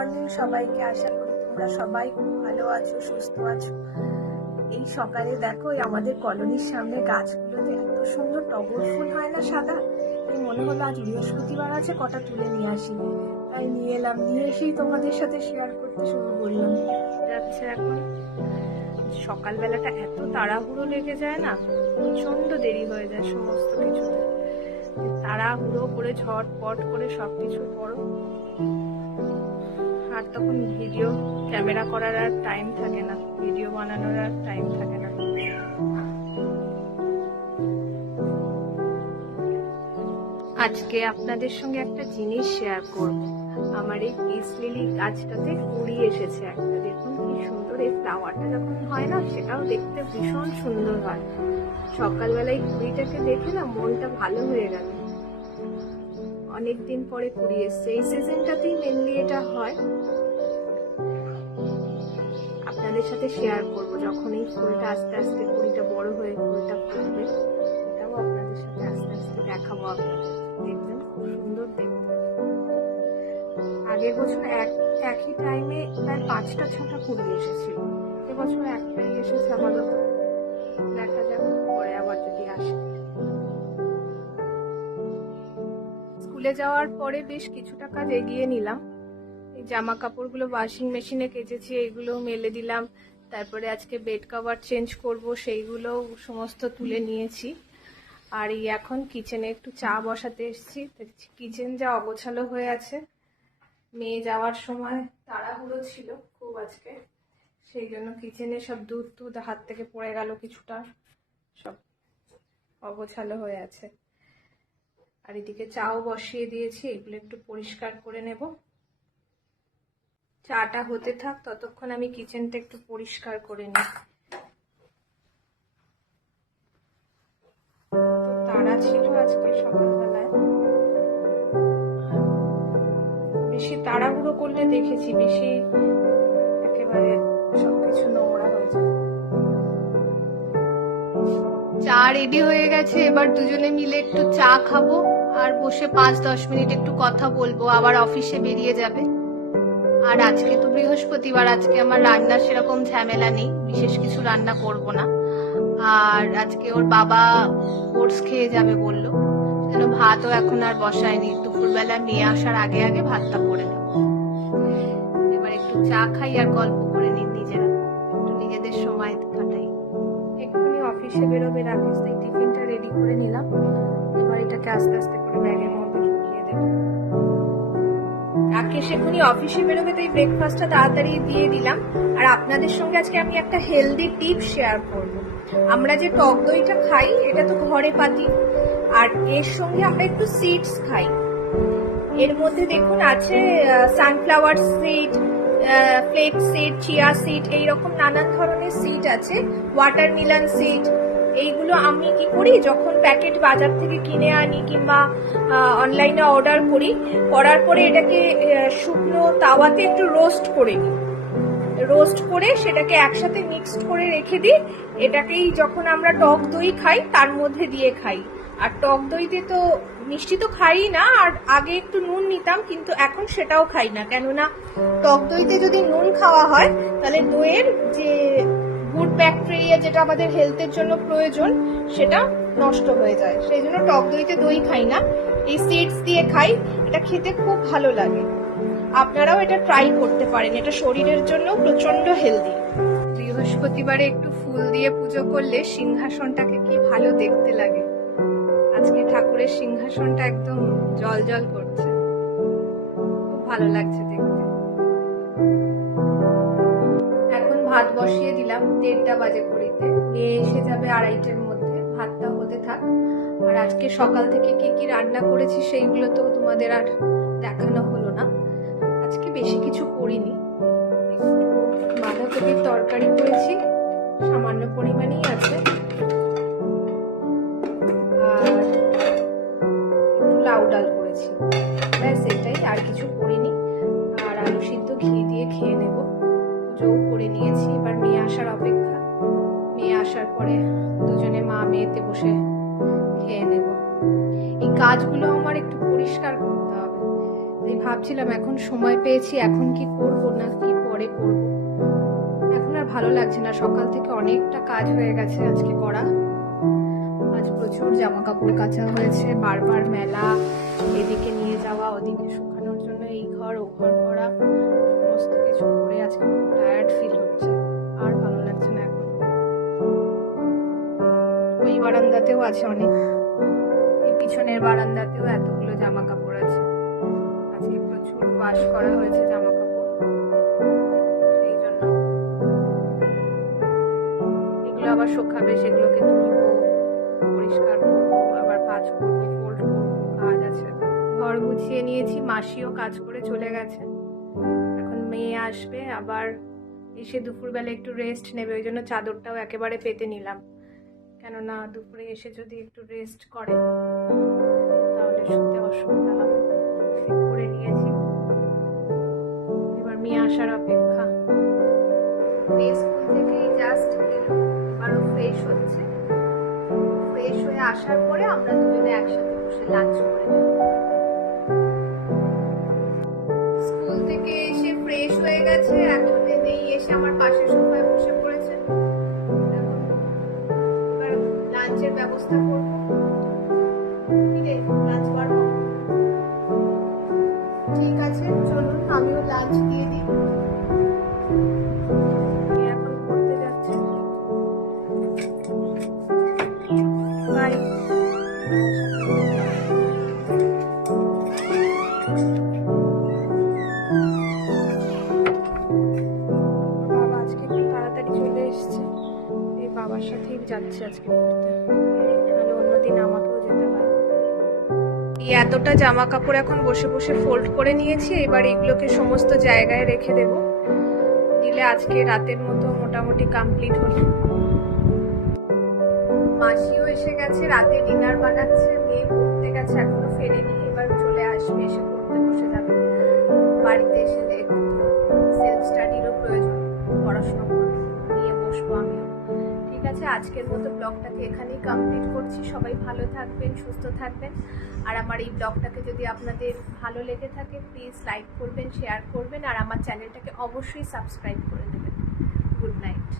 Morning সবাইকে আশা করি তোমরা সবাই খুব ভালো আছো, সুস্থ আছো। এই সকালে দেখো আমাদের কলোনির সামনে গাছগুলোতে এত সুন্দর টগর ফুল হয় না সাদা? এই মনে হলো আজ বৃহস্পতিবার আছে, কটা তুলে নিয়ে আসি তাই নিয়ে এলাম, নিয়ে এসেই তোমাদের সাথে শেয়ার করতে শুরু করলাম। যাচ্ছে এখন সকালবেলাটা এত তাড়াহুড়ো লেগে যায় না? প্রচণ্ড দেরি হয়ে যায় সমস্ত কিছুতে। তাড়াহুড়ো করে ঝটপট করে সব কিছু করো। আর তখন ভিডিও ক্যামেরা করার আর টাইম থাকে না। ভিডিও বানানোর আর টাইম থাকে না। আজকে আপনাদের সঙ্গে একটা জিনিস শেয়ার করব। আমার এই পিস লিলি গাছটাতে কুড়ি এসেছে একটা। দেখুন কি সুন্দর, এই ফ্লাওয়ারটা যখন হয় না, সেটাও দেখতে ভীষণ সুন্দর হয়। সকালবেলায় কুড়িটাকে দেখে না মনটা ভালো হয়ে গেল। অনেকদিন পরে কুড়ি এসছে। এই সিজনটাতেই মেনলি এটা হয়। আপনাদের সাথে শেয়ার করব যখন এই ফুলটা আস্তে আস্তে কুড়িটা বড় হয়ে ফুলটা ফুটবে। সেটাও আপনাদের সাথে আস্তে আস্তে দেখাবো আপনাদের দেখবেন খুব সুন্দর দেখতে। আগের বছর এক, একই টাইমে প্রায় পাঁচটা ছটা কুড়ি এসেছিল। এবছর একটাই এসেছে আপাতত। দেখা যাক। স্কুলে যাওয়ার পরে বেশ কিছুটা কাজ এগিয়ে নিলাম। এই জামা কাপড়গুলো ওয়াশিং মেশিনে কেচেছি এইগুলো মেলে দিলাম, তারপরে আজকে বেড কভার চেঞ্জ করব, সেইগুলো সমস্ত তুলে নিয়েছি। আর এই এখন কিচেনে একটু চা বসাতে এসেছি। কিচেন যা অগোছালো হয়ে আছে। মেয়ে যাওয়ার সময় তাড়াহুড়ো ছিল খুব আজকে। সেই জন্য কিচেনে সব দুধ টুধ হাত থেকে পড়ে গেল কিছুটা। সব অগোছালো হয়ে আছে। আর এদিকে চাও বসিয়ে দিয়েছি, এগুলো একটু পরিষ্কার করে নেব। চাটা হতে থাক, ততক্ষণ আমি কিচেনটা একটু পরিষ্কার করে নিই। তো তাড়া ছিল আজকে সকালবেলায়। বেশি তাড়াহুড়ো করলে দেখেছি, বেশি একেবারে সবকিছু নোংরা হয়ে যায়। চা রেডি হয়ে গেছে, এবার দুজনে মিলে একটু চা খাব। আর বসে পাঁচ, দশ মিনিট একটু কথা বলব, আবার অফিসে বেরিয়ে যাবে। আর আজকে তো বৃহস্পতিবার, আজকে আমার রান্না সেরকম ঝামেলা নেই, বিশেষ কিছু রান্না করব না। আর আজকে ওর বাবা ওটস খেয়ে যাবে বলল যেন ভাতও এখন আর বসায়নি, দুপুরবেলা নিয়ে আসার আগে আগে ভাতটা করে নেব। এবার একটু চা খাই আর গল্প করে নিই নিজেরা। একটু নিজেদের সময় কাটাই। এক্ষুনি অফিসে বেরোবে রাকেশ তাই টিফিনটা রেডি করে নিলাম। এটাকে আস্তে আস্তে করে ব্যাগের মধ্যে ঢুকিয়ে দেবো। রাকেশ এখনই অফিসে বেরোবে, তাই ব্রেকফাস্টটা তাড়াতাড়ি দিয়ে দিলাম। আর আপনাদের সঙ্গে আজকে আমি একটা হেলদি টিপ শেয়ার করব। আমরা যে টক দইটা খাই, এটা তো ঘরে পাতি। আর এর সঙ্গে আমরা একটু সিডস খাই। এর মধ্যে দেখুন আছে sunflower seed flax seed chia seed এইরকম নানান ধরনের সিড আছে। ওয়াটারমিলন সিড এইগুলো আমি কি করি? যখন প্যাকেট বাজার থেকে কিনে আনি কিংবা অনলাইনে অর্ডার করি, করার পরে এটাকে শুকনো তাওয়াতে একটু রোস্ট করে নিই। রোস্ট করে সেটাকে একসাথে মিক্সড করে রেখে দিই। এটাকেই যখন আমরা টক দই খাই, তার মধ্যে দিয়ে খাই। আর টক দইতে তো মিষ্টি তো খাই না, আর আগে একটু নুন নিতাম, কিন্তু এখন সেটাও খাই না। কেননা, টক দইতে যদি নুন খাওয়া হয়, তাহলে দইয়ের যে ব্যাকটেরিয়া যেটা আমাদের হেলথের জন্য প্রয়োজন, সেটা নষ্ট হয়ে যায়। সেই জন্য টক দইতে দই খাই না, এই সিডস দিয়ে খাই, এটা খেতে খুব ভালো লাগে। আপনারাও এটা ট্রাই করতে পারেন, এটা শরীরের জন্য প্রচণ্ড হেলদি বৃহস্পতিবারে একটু ফুল দিয়ে পুজো করলে সিংহাসনটাকে কি ভালো দেখতে লাগে। আজকে ঠাকুরের সিংহাসনটা একদম জল জল করছে। খুব ভালো লাগছে দেখতে। ভাত বসিয়ে দিলাম, দেড়টা বাজে করিতে। মেয়ে এসে যাবে আড়াইটের মধ্যে, ভাতটা হতে থাক। আর আজকে সকাল থেকে কি কি রান্না করেছি সেইগুলো তো তোমাদের আর দেখানো হলো না। আজকে বেশি কিছু করিনি। বাঁধাকপির তরকারি করেছি, সামান্য পরিমাণেই আছে। ভাবছিলাম এখন সময় পেয়েছি, এখন কি করব না কি পরে করব। এখন আর ভালো লাগছে না, সকাল থেকে অনেকটা কাজ হয়ে গেছে আজকে করা। আজ প্রচুর জামা কাপড় কাচা হয়েছে, বারবার মেলা, এদিকে নিয়ে যাওয়া, ওদিকে শুকানোর জন্য এই ঘর, ও ঘর করা, সমস্ত কিছু করে আজকে টায়ার্ড ফিল হচ্ছে, আর ভালো লাগছে না এখন। ওই বারান্দাতেও আছে অনেক, এই পিছনের বারান্দাতেও এতগুলো জামা কাপড় ওয়াশ করা হয়েছে জামা কাপড় সেই জন্য। এগুলো আবার শুকাবে, সেগুলোকে তুলবো পরিষ্কার করব, আবার কাজ করব ফোল্ড করব, কাজ আছে। ঘর গুছিয়ে নিয়েছি, মাসিও কাজ করে চলে গেছে। এখন মেয়ে আসবে, আবার এসে দুপুরবেলা একটু রেস্ট নেবে, ওই জন্য চাদরটাও একেবারে পেতে নিলাম। কেননা দুপুরে এসে যদি একটু রেস্ট করে, তাহলে শুতে অসুবিধা। আসার অপেক্ষা। মেয়ে স্কুল থেকেই জাস্ট এলো ফ্রেশ হচ্ছে। ফ্রেশ হয়ে আসার পরে আমরা দুজনে একসাথে বসে লাঞ্চ করে বাবা আজকে তাড়াতাড়ি চলে যাচ্ছে আজকে এই এতটা জামা কাপড় এখন বসে বসে ফোল্ড করে নিয়েছি, এবার এগুলোকে সমস্ত জায়গায় রেখে দেব। দিলে আজকে রাতের মতো মোটামুটি কমপ্লিট হলো। মাসিও এসে গেছে, রাতে ডিনার বানাচ্ছে, মেয়ে পড়তে গেছে, এখনও ফেরেনি, এবার চলে আসবে, এসে পড়তে বসে যাবে। বাড়িতে এসে একটু সেলফ স্টাডিরও প্রয়োজন, পড়াশোনা নিয়ে বসবো আমিও। ঠিক আছে, আজকের মতো ব্লগটাকে এখানেই কমপ্লিট করছি। সবাই ভালো থাকবেন, সুস্থ থাকবেন। আর আমার এই ব্লগটাকে যদি আপনাদের ভালো লেগে থাকে প্লিজ লাইক করবেন শেয়ার করবেন, আর আমার চ্যানেলটাকে অবশ্যই সাবস্ক্রাইব করে দেবেন। Good night